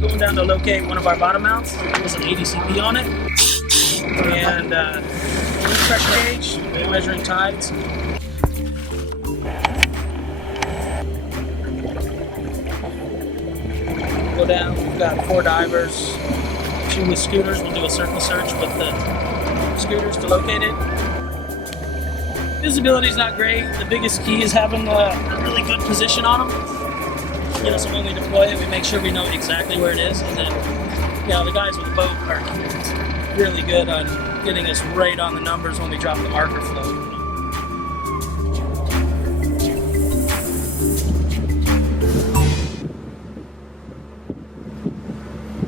going down to locate one of our bottom mounts. There's an ADCP on it. And pressure gauge, measuring tides. Go down, we've got 4 divers, 2 with scooters. We'll do a circle search with the scooters to locate it. Visibility's not great. The biggest key is having a really good position on them. You know, so when we deploy it, we make sure we know exactly where it is. And then, you know, the guys with the boat are really good on getting us right on the numbers when we drop the marker float.